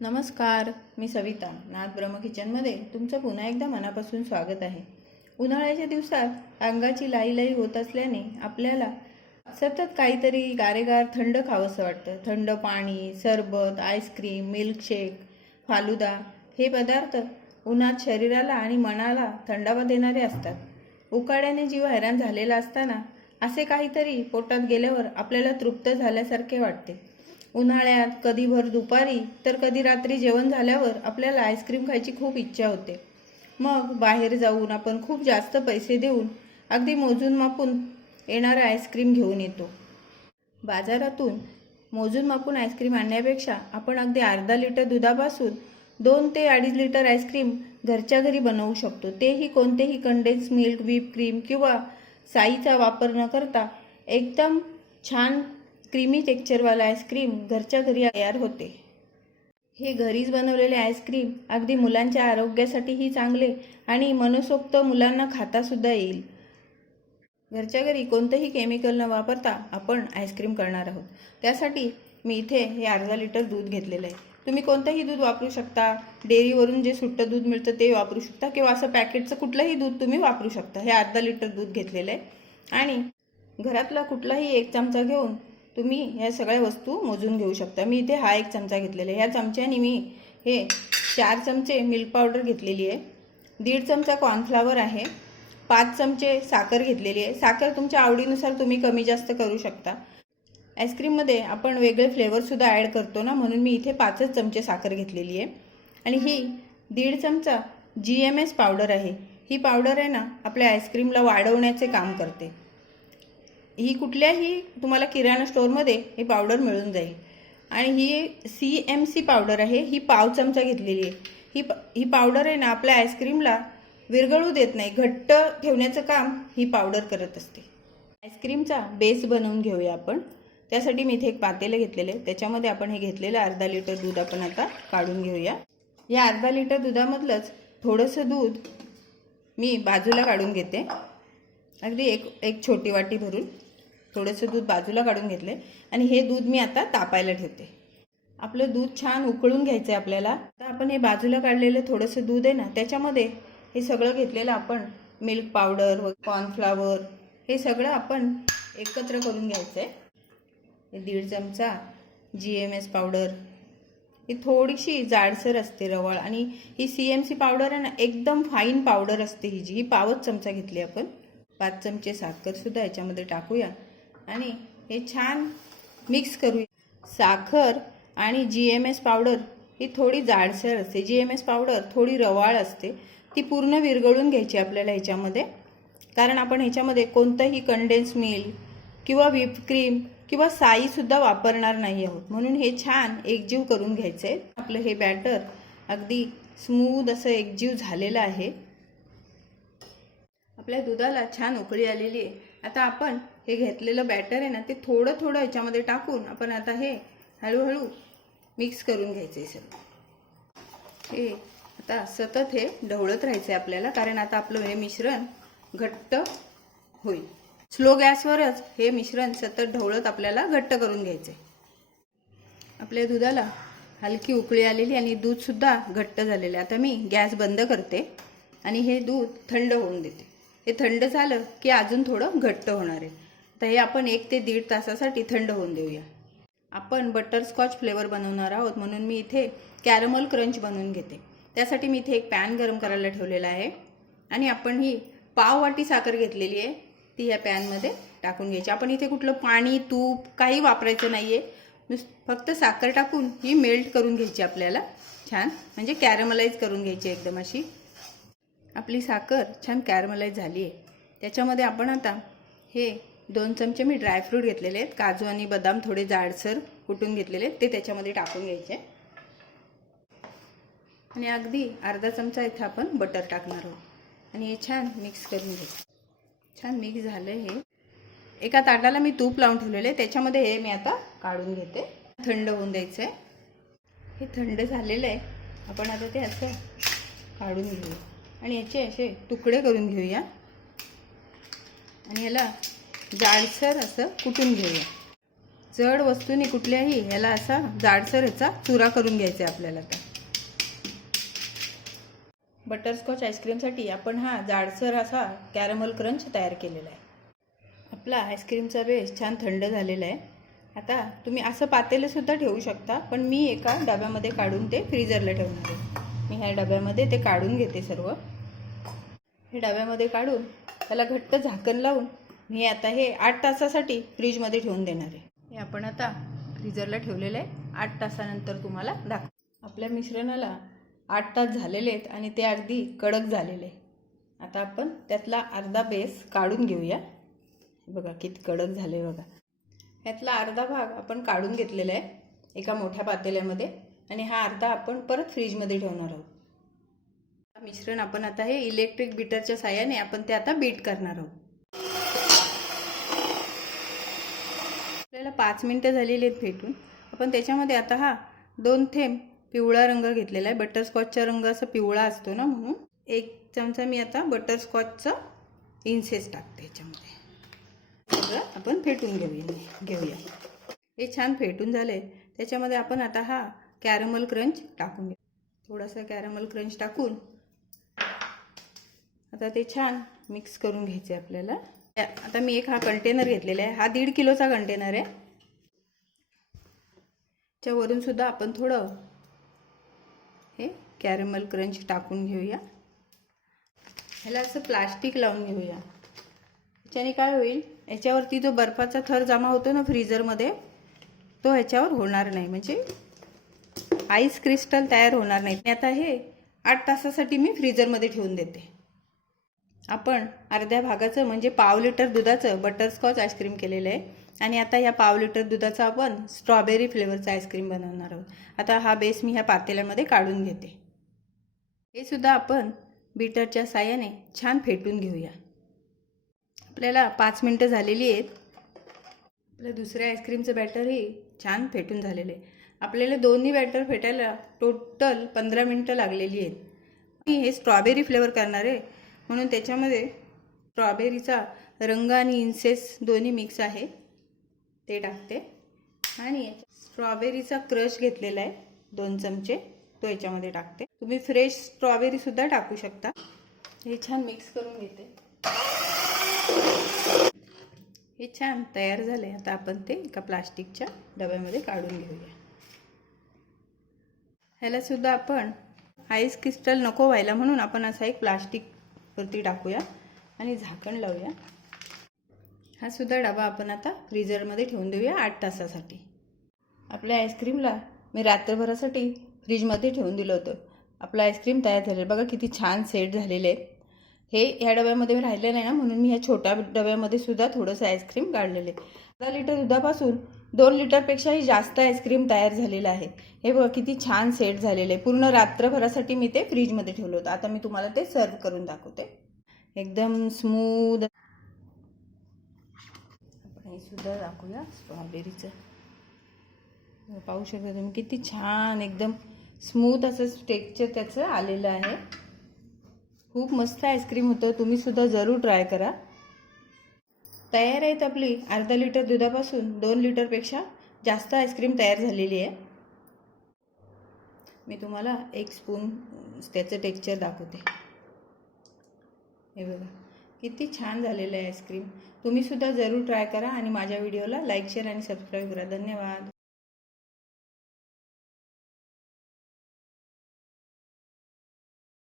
नमस्कार, मी सविता. नाथ ब्रह्म किचनमध्ये तुमचं पुन्हा एकदा मनापासून स्वागत आहे. उन्हाळ्याच्या दिवसात अंगाची लाई होत असल्याने आपल्याला सतत काहीतरी गारेगार थंड खावंसं वाटतं. थंड पाणी, सरबत, आईस्क्रीम, मिल्कशेक, फालुदा हे पदार्थ उन्हात शरीराला आणि मनाला थंडावा देणारे असतात. उकाड्याने जीव हैराण झालेला असताना असे काहीतरी पोटात गेल्यावर आपल्याला तृप्त झाल्यासारखे वाटते. उन्हाळ्यात कधी भर दुपारी तर कधी रात्री जेवण झाल्यावर आपल्याला आईस्क्रीम खायची खूप इच्छा होते. मग बाहेर जाऊन आपण खूप जास्त पैसे देऊन अगदी मोजून मापून येणारा आईस्क्रीम घेऊन येतो. बाजारातून मोजून मापून आईस्क्रीम आणण्यापेक्षा आपण अगदी अर्धा लिटर दुधापासून 2 ते 2.5 लिटर आईस्क्रीम घरच्या घरी बनवू शकतो. तेही कोणतेही कंडेन्स मिल्क, व्हिप क्रीम किंवा साईचा वापर न करता एकदम छान क्रीमी टेक्स्चरवाला आईस्क्रीम घरच्या घरी तयार होते. हे घरीच बनवलेले आईस्क्रीम अगदी मुलांच्या आरोग्यासाठीही चांगले आणि मनसोक्त मुलांना खातासुद्धा येईल. घरच्या घरी कोणतंही केमिकल न वापरता आपण आईस्क्रीम करणार आहोत. त्यासाठी मी इथे हे अर्धा लिटर दूध घेतलेलं आहे. तुम्ही कोणतंही दूध वापरू शकता. डेअरीवरून जे सुट्टं दूध मिळतं ते वापरू शकता किंवा असं पॅकेटचं कुठलंही दूध तुम्ही वापरू शकता. हे अर्धा लिटर दूध घेतलेलं आहे आणि घरातला कुठलाही 1 चमचा घेऊन तुम्ही ह्या सगळ्या वस्तू मोजून घेऊ शकता. मी इथे हा 1 चमचा घेतलेला आहे. ह्या चमच्याने मी हे 4 चमचे मिल्क पावडर घेतलेली आहे, 1.5 चमचा कॉर्नफ्लॉवर आहे, 5 चमचे साखर घेतलेली आहे. साखर तुमच्या आवडीनुसार तुम्ही कमी जास्त करू शकता. आईस्क्रीममध्ये आपण वेगळे फ्लेवरसुद्धा ॲड करतो ना, म्हणून मी इथे 5च चमचे साखर घेतलेली आहे. आणि ही 1.5 चमचा GMS पावडर आहे. ही पावडर आहे ना आपल्या आईस्क्रीमला वाढवण्याचे काम करते. ही कुठल्याही तुम्हाला किराणा स्टोअरमध्ये ही पावडर मिळून जाईल. आणि ही CMC पावडर आहे. ही 1/2 चमचा घेतलेली आहे. ही पावडर आहे ना आपल्या आईस्क्रीमला विरघळू देत नाही, घट्ट ठेवण्याचं काम ही पावडर करत असते. आईस्क्रीमचा बेस बनवून घेऊया आपण. त्यासाठी मी इथे एक पातेलं घेतलेलं आहे. त्याच्यामध्ये आपण हे घेतलेलं अर्धा लिटर दूध आपण आता काढून घेऊया. या अर्धा लिटर दुधामधलंच थोडंसं दूध मी बाजूला काढून घेते. अगदी एक छोटी वाटी भरून थोडंसं दूध बाजूला काढून घेतले आणि हे दूध मी आता तापायला ठेवते. आपलं दूध छान उकळून घ्यायचं आहे आपल्याला. आता आपण हे बाजूला काढलेलं थोडंसं दूध आहे ना त्याच्यामध्ये हे सगळं घेतलेलं आपण मिल्क पावडर व कॉर्नफ्लॉवर हे सगळं आपण एकत्र करून घ्यायचं आहे. 1.5 चमचा GMS पावडर, ही थोडीशी जाडसर असते रवाळ, आणि ही CMC पावडर आहे ना एकदम फाईन पावडर असते. ही 1/5 चमचा घेतली आपण. 5 चमचे साखरसुद्धा याच्यामध्ये टाकूया आणि हे छान मिक्स करूया. साखर आणि GMS पावडर ही थोडी जाडसर असते. GMS पावडर थोडी रवाळ असते. ती पूर्ण विरघळून घ्यायची आपल्याला ह्याच्यामध्ये, कारण आपण ह्याच्यामध्ये कोणतंही कंडेन्स मिल्क किंवा व्हिप क्रीम किंवा साईसुद्धा वापरणार नाही आहोत. म्हणून हे छान एकजीव करून घ्यायचं आहे. आपलं हे बॅटर अगदी स्मूथ असं एकजीव झालेलं आहे. आपल्या दुधाला छान उकळी आलेली आहे. आता आपण हे घेतलेलं बॅटर आहे ना ते थोडं थोडं याच्यामध्ये टाकून आपण आता हे हळूहळू मिक्स करून घ्यायचं आहे सगळं. हे आता सतत हे ढवळत राहायचं आहे आपल्याला, कारण आता आपलं हे मिश्रण घट्ट होईल. स्लो गॅसवरच हे मिश्रण सतत ढवळत आपल्याला घट्ट करून घ्यायचं आहे. आपल्या दुधाला हलकी उकळी आलेली आणि दूधसुद्धा घट्ट झालेलं आहे. आता मी गॅस बंद करते आणि हे दूध थंड होऊन देते. हे थंड झालं की अजून थोडं घट्ट होणार आहे. तर हे आपण 1 ते 1.5 तासासाठी थंड होऊन देऊया. आपण बटरस्कॉच फ्लेवर बनवणार आहोत, म्हणून मी इथे कॅरमल क्रंच बनवून घेते. त्यासाठी मी इथे एक पॅन गरम करायला ठेवलेला आहे आणि आपण ही पाव वाटी साखर घेतलेली आहे ती ह्या पॅनमध्ये टाकून घ्यायची. आपण इथे कुठलं पाणी, तूप काही वापरायचं नाही आहे. फक्त साखर टाकून ही मेल्ट करून घ्यायची आपल्याला छान, म्हणजे कॅरमलाइज करून घ्यायची एकदम अशी. आपली साखर छान कॅरमलाइज झाली आहे. त्याच्यामध्ये आपण आता हे 2 चमचे मी ड्रायफ्रूट घेतलेले आहेत. काजू आणि बदाम थोडे जाडसर कुटून घेतलेले आहेत, ते त्याच्यामध्ये टाकून घ्यायचे. आणि अगदी अर्धा चमचा इथे आपण बटर टाकणार आहोत आणि हे छान मिक्स करून घ्यायचं. छान मिक्स झालं. हे एका ताटाला मी तूप लावून ठेवलेलं आहे, त्याच्यामध्ये हे मी आता काढून घेते. थंड होऊन द्यायचं आहे. हे थंड झालेलं आहे. आपण आता ते असं काढून घेऊया आणि याचे असे तुकडे करून घेऊया आणि याला जाडसर असं कुटून घेऊया. जड वस्तूने कुठल्याही ह्याला असा जाडसर ह्याचा चुरा करून घ्यायचा आहे आपल्याला. तर बटरस्कॉच आईस्क्रीमसाठी आपण हा जाडसर असा कॅरमल क्रंच तयार केलेला आहे. आपला आईस्क्रीमचा बेस छान थंड झालेला आहे. आता तुम्ही असं पातेलंसुद्धा ठेवू शकता, पण मी एका डब्यामध्ये काढून ते फ्रीजरला ठेवणार आहे. मी ह्या डब्यामध्ये ते काढून घेते सर्व. हे डब्यामध्ये काढून त्याला घट्ट झाकण लावून मी आता हे 8 तासासाठी फ्रीजमध्ये ठेवून देणार आहे. हे आपण आता फ्रीजरला ठेवलेलं आहे. 8 तासानंतर तुम्हाला आपल्या मिश्रणाला 8 तास झालेले आहेत आणि ते अगदी कडक झालेले आहे. आता आपण त्यातला अर्धा बेस काढून घेऊया. बघा किती कडक झाले बघा. ह्यातला अर्धा भाग आपण काढून घेतलेला आहे एका मोठ्या पातेल्यामध्ये आणि हा अर्धा आपण परत फ्रीजमध्ये ठेवणार आहोत. मिश्रण आपण आता हे इलेक्ट्रिक बीटरच्या साहाय्याने आपण ते आता बीट करणार आहोत. आपल्याला 5 मिनिटं झालेली आहेत फेटून. आपण त्याच्यामध्ये आता हा 2 थेंब पिवळा रंग घेतलेला आहे. बटरस्कॉचचा रंग असा पिवळा असतो ना, म्हणून 1 चमचा मी आता बटरस्कॉचचा इन्सेस टाकते ह्याच्यामध्ये. सगळं आपण फेटून घेऊया. हे छान फेटून झाले. त्याच्यामध्ये आपण आता हा कॅरमल क्रंच टाकून घेऊ. थोडासा कॅरमल क्रंच टाकून आता ते छान मिक्स करून घ्यायचे आपल्याला. आता मी एक हा कंटेनर घेतलेला आहे. हा 1.5 किलोचा कंटेनर आहे. त्यावरून सुद्धा आपण थोडं हे कॅरमल क्रंच टाकून घेऊया. ह्याला असं प्लास्टिक लावून घेऊया. त्याच्याने काय होईल, याच्यावरती जो बर्फाचा थर जमा होतो ना फ्रीजरमध्ये, तो ह्याच्यावर होणार नाही, म्हणजे आईस क्रिस्टल तयार होणार नाही. आता हे 8 तासासाठी मी फ्रीजरमध्ये ठेवून देते. आपण अर्ध्या भागाचं म्हणजे पाव लिटर दुधाचं बटरस्कॉच आईस्क्रीम केलेलं आहे आणि आता ह्या पाव लिटर दुधाचा आपण स्ट्रॉबेरी फ्लेवरचा आईस्क्रीम बनवणार आहोत. आता हा बेस मी ह्या पातेल्यामध्ये काढून घेते. हे सुद्धा आपण बीटरच्या साहाय्याने छान फेटून घेऊया. आपल्याला 5 मिनिटं झालेली आहेत. आपलं दुसऱ्या आईस्क्रीमचं बॅटरही छान फेटून झालेलं आहे. आपल्याला दोन्ही बॅटर फेटायला टोटल 15 मिनिटं लागलेली आहेत. मी हे स्ट्रॉबेरी फ्लेवर करणार आहे, म्हणून त्याच्यामध्ये स्ट्रॉबेरीचा रंग आणि इन्सेस दोन्ही मिक्स आहे ते टाकते आणि स्ट्रॉबेरीचा क्रश घेतलेला आहे 2 चमचे, तो याच्यामध्ये टाकते. तुम्ही फ्रेश स्ट्रॉबेरीसुद्धा टाकू शकता. हे छान मिक्स करून घेते. हे छान तयार झाले. आता आपण ते एका प्लास्टिकच्या डब्यामध्ये काढून घेऊया. ह्याला सुद्धा आपण आईस क्रिस्टल नको व्हायला म्हणून आपण असा एक प्लास्टिक वरती टाकूया आणि झाकण लावूया. हा सुद्धा डबा आपण आता फ्रीजरमध्ये ठेवून देऊया 8 तासासाठी. आपल्या आईस्क्रीमला मी रात्रभरासाठी फ्रीजमध्ये ठेवून दिलं होतं. आपलं आईस्क्रीम तयार झालेलं बघा, किती छान सेट झालेले आहेत. हे ह्या डब्यामध्ये राहिलं नाही ना, म्हणून मी ह्या छोट्या डब्यामध्ये सुद्धा थोडंसं आईस्क्रीम काढलेले. 10 लिटर दुधापासून 2 लिटरपेक्षाही जास्त आईस्क्रीम तयार झालेलं आहे. हे बघा किती छान सेट झालेलं आहे. पूर्ण रात्रभरासाठी मी ते फ्रीजमध्ये ठेवलं होतं. आता मी तुम्हाला ते सर्व करून दाखवते. एकदम स्मूथ. आपण हे सुद्धा दाखवूया स्ट्रॉबेरीचं. पाहू शकता तुम्ही किती छान एकदम स्मूथ असं टेक्स्चर त्याचं आलेलं आहे. खूप मस्त आईस्क्रीम होतं. तुम्ही सुद्धा जरूर ट्राय करा. तयार आहेत आपली अर्धा लिटर दुधापासून 2 लिटरपेक्षा जास्त आईस्क्रीम तयार झालेली आहे. मी तुम्हाला 1 स्पून त्याचं टेक्स्चर दाखवते. हे बघा किती छान झालेलं आहे आईस्क्रीम. तुम्ही सुद्धा जरूर ट्राय करा आणि माझ्या व्हिडिओला लाईक, शेअर आणि सबस्क्राईब करा. धन्यवाद.